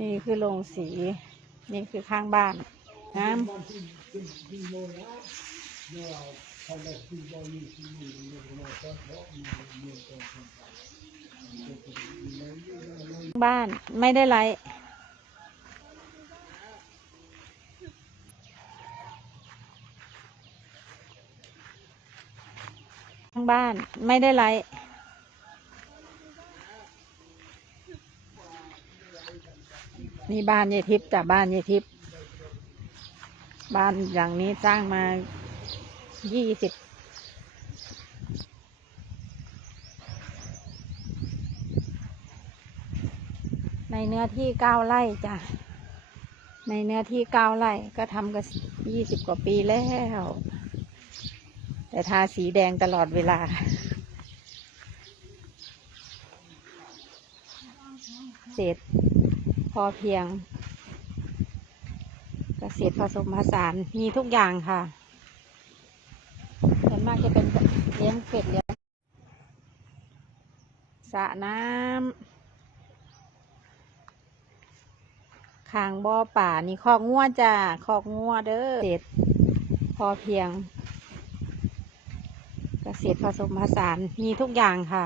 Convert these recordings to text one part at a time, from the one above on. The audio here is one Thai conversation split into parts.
นี่คือโรงสี นี่คือข้างบ้านน้ำบ้านไม่ได้ไลฟ์ข้างบ้านไม่ได้ไลฟ์ นี่บ้านยายทิพย์จ้ะบ้านยายทิพย์บ้านหลังนี้สร้างมายี่สิบในเนื้อที่เก้าไร่จ้ะ ในเนื้อที่เก้าไร่ก็ทำกันยี่สิบกว่าปีแล้ว แต่ทาสีแดงตลอดเวลาเศษพ อเพียง เกษตรผสมผสานมีทุกอย่างค่ะส่วนมากจะเป็นเลี้ยงเป็ดเลี้ยงสระน้ำคางบ่อป่านี่คอกงัวจ้าคอกงัวเด้อเกษตรพอเพียง เกษตรผสมผสานมีทุกอย่างค่ะ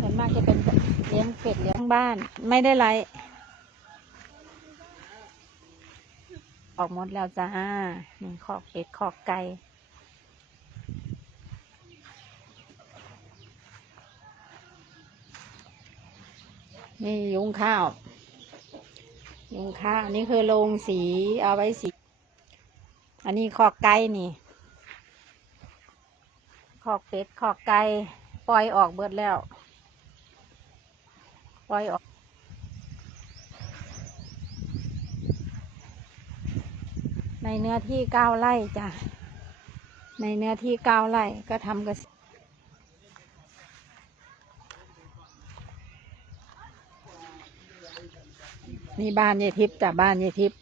ส่วนมากจะเป็นเลี้ยงเป็ดเลี้ยงบ้าน ไม่ได้ไลฟ์ออกหมดแล้วจ้านี่ขอกเป็ดขอกไก่นี่ยุงข้าว ยุงข้าว นี่คือโรงสีเอาไว้สี อันนี้ขอกไก่นี่ ขอกเป็ดขอกไก่ปล่อยออกเบิดแล้ว ปล่อยออกในเนื้อที่เก้าไร่จ้ะ ในเนื้อที่เก้าไร่ก็ทำกันนี่บ้านยายทิพย์จ้ะบ้านยายทิพย์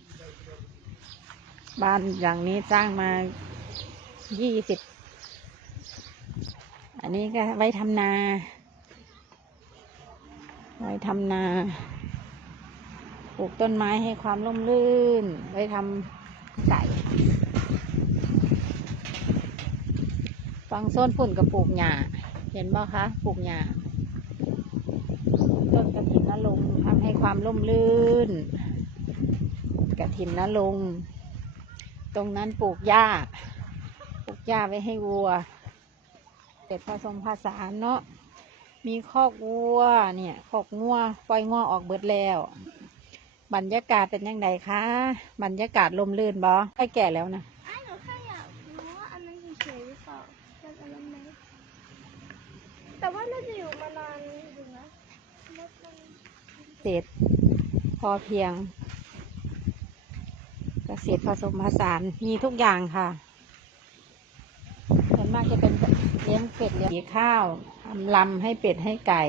บ้านหลังนี้สร้างมายี่สิบ อันนี้ก็ไว้ทำนา ทำนา ปลูกต้นไม้ให้ความร่มรื่น ไว้ทำไก่ฟังโซนฝุ่นกับปลูกหญ้าเห็นบ่คะปลูกหญ้าต้นกระถินนลงทำให้ความร่มรื่นกระถินนลงตรงนั้นปลูกหญ้า ปลูกหญ้าไว้ให้วัว เสร็จผสมผสานเนาะ มีคอกวัวเนี่ยคอกงัวปล่อยงัวออกเบิดแล้ว บรรยากาศเป็นยังไงคะ บรรยากาศลมลื่นบ่ใกล้แก่แล้วนะไอ้หนูแค่อยากรู้ว่าอันนั้นเฉยๆหรือเปล่าเป็นอะไรไหมแต่ว่าน่าจะอยู่มานานอยู่นะรถมันเศษพอเพียงเกษตรผสมผสานมีทุกอย่างค่ะส่วนมากจะเป็นเลี้ยงเป็ดเลี้ยงข้าวทำ ลำให้เป็ดให้ไก่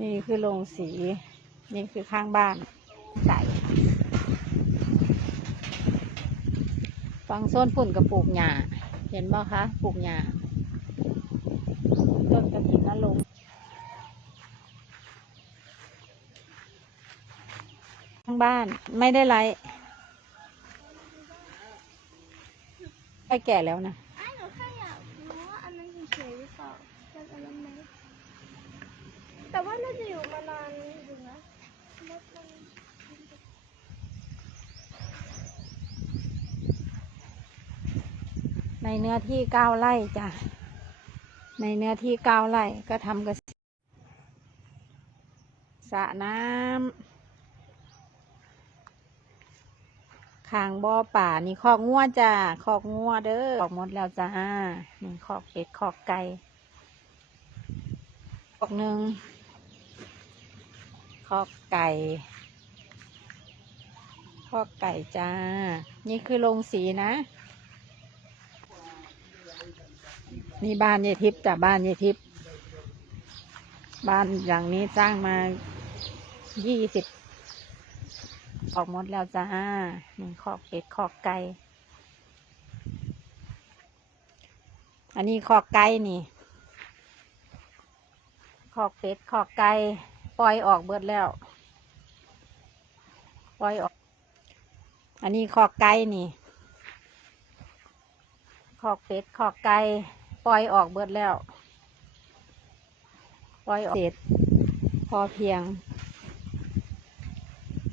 นี่คือโรงสี นี่คือข้างบ้านไก่ฟังโซนฝุ่นกับปลูกหญ้าเห็นบ่คะปลูกหญ้าต้นกระถินนลงข้างบ้านไม่ได้ไลฟ์ ใกล้แก่แล้วนะไอ้หนูแค่อยากรู้ว่าอันนั้นเฉยๆหรือเปล่าเป็นอะไรไหมแต่ว่าน่าจะอยู่มานานอยู่นะรถมันในเนื้อที่เก้าไร่จ้ะ ในเนื้อที่เก้าไร่ก็ทำกันสระน้ำ คางบ่อป่านี่คอกงัวจ้าคอกงัวเด้อออกหมดแล้วจ้านี่คอกเป็ดคอกไก่คอกหนึ่งคอกไก่คอกไก่จ้า นี่คือโรงสีนะ นี่บ้านยายทิพย์จ้ะบ้านยายทิพย์บ้านหลังนี้สร้างมายี่สิบ ออกหมดแล้วจ้านี่คอกเป็ดคอกไก่ อันนี้คอกไก่นี่คอกเป็ดคอกไก่ปล่อยออกเบิดแล้ว ปล่อยออก อันนี้คอกไก่นี่คอกเป็ดคอกไก่ปล่อยออกเบิดแล้ว ปล่อยออกเสร็จพอเพียง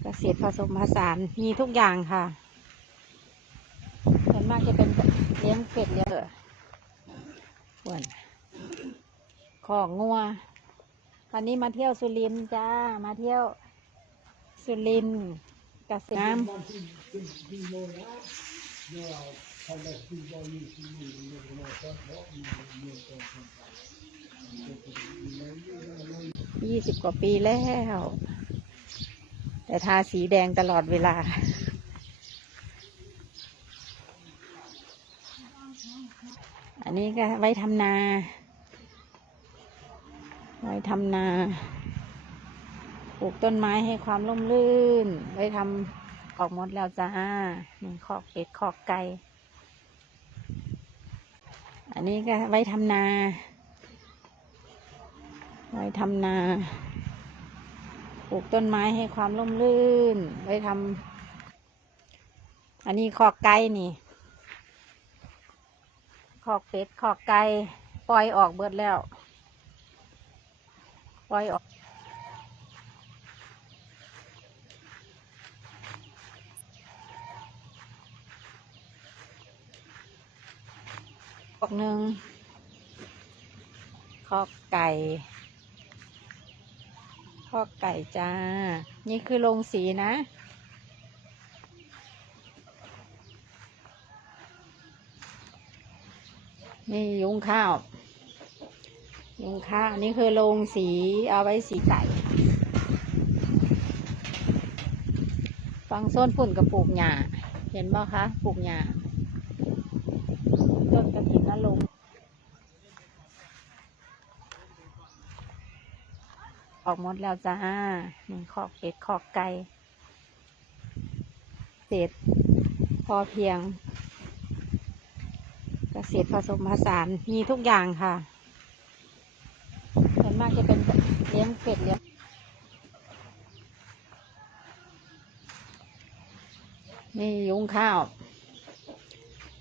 กษตรผสมผสานมีทุกอย่างค่ะส่วนมากจะเป็นเลี้ยงเป็ดเลี้ยงเออส่วนของงัววันนี้มาเที่ยวสุรินทร์จ้า มาเที่ยวสุรินทร์กษตรน้ำยี่สิบกว่าปีแล้ว แต่ทาสีแดงตลอดเวลา อันนี้ก็ไว้ทำนา ไว้ทำนา ปลูกต้นไม้ให้ความร่มรื่น ไว้ทำออกหมดแล้วจ้านี่ขอกเป็ดขอกไก่อันนี้ก็ไว้ทำนา ไว้ทำนา ปลูกต้นไม้ให้ความร่มรื่น ไว้ทำอันนี้ขอกไก่นี่ขอกเป็ดขอกไก่ปล่อยออกเบิดแล้ว ปล่อยออกขอกหนึ่งขอกไก่ ขอไก่จ้า นี่คือโรงสีนะ นี่ยุงข้าว ยุงข้าว นี่คือโรงสีเอาไว้สีไก่ฟังโซนฝุ่นกับปลูกหญ้าเห็นบ่คะปลูกหญ้าต้นกระถินนลง ออกหมดแล้วจ้าหนี่งขอกเป็ดขอกไก่เศษพอเพียงเกษตรผสมผสานมีทุกอย่างค่ะส่วนมากจะเป็นเลี้ยงเป็ดเลี้ยงนี่ยุงข้าว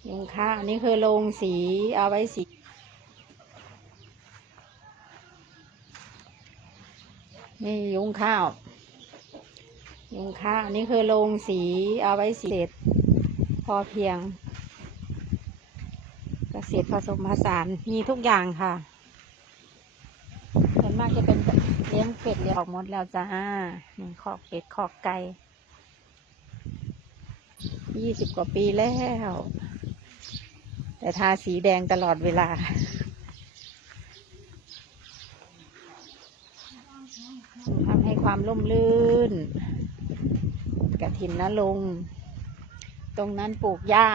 ยุงข้าวนี่คือโรงสีเอาไว้สี นี่ยุงข้าว ยุงข้าวนี่คือโรงสีเอาไว้สีเศษพอเพียงเกษตรผสมผสานมีทุกอย่างค่ะส่วนมากจะเป็นเลี้ยงเป็ดเลี้ยงออกหมดแล้วจ้านี่ขอกเป็ดขอกไก่ยี่สิบกว่าปีแล้ว แต่ทาสีแดงตลอดเวลา ทำให้ความร่มรื่นกระถินนลง ตรงนั้นปลูกหญ้า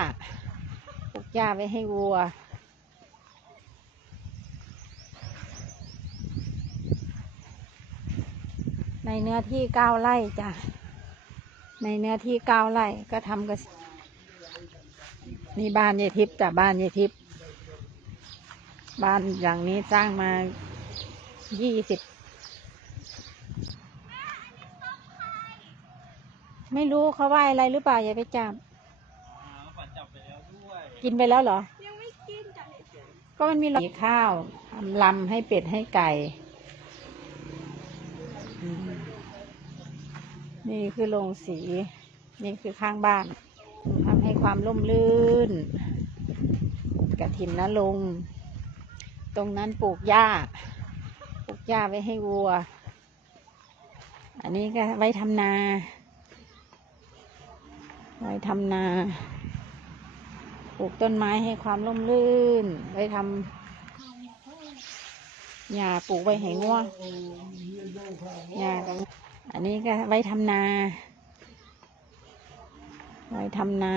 ปลูกหญ้าไว้ให้วัว ในเนื้อที่เก้าไร่จ้ะ ในเนื้อที่เก้าไร่ก็ทำกระนี่บ้านยายทิพย์จ้ะบ้านยายทิพย์บ้านหลังนี้สร้างมายี่สิบ ไม่รู้เขาว่าอะไรหรือเปล่าอย่าไปจับจับไปแล้วด้วยกินไปแล้วเหรอ ยังไม่กินจัดเฉยก็มันมีหลอข้าวทำลำให้เป็ดให้ไก่อืมนี่คือโรงสี นี่คือข้างบ้านทำให้ความร่มรื่นกระถินนลงค์ตรงนั้นปลูกหญ้า ปลูกหญ้าไว้ให้วัว อันนี้ก็ไว้ทำนา ไว้ทำนาปลูกต้นไม้ให้ความร่มรื่น ไว้ทำหญ้าปลูกไว้ให้งัวหญ้ากันอันนี้ก็ไว้ทำนา ไว้ทำนา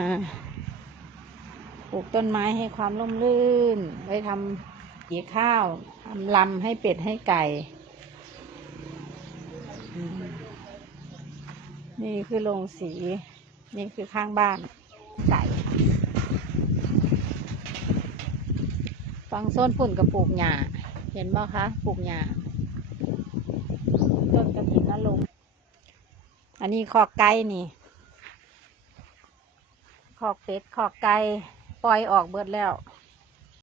ปลูกต้นไม้ให้ความร่มรื่น ไว้ทำสีข้าวทำลำให้เป็ดให้ไก่ นี่คือโรงสี นี่คือข้างบ้านใส่ฟังส้นฝุ่นกับปลูกหญ้าเห็นบ่คะปลูกหญ้าต้นกระถินนลงอันนี้ขอกไก่นี่ขอกเป็ดขอกไก่ปล่อยออกเบิดแล้ว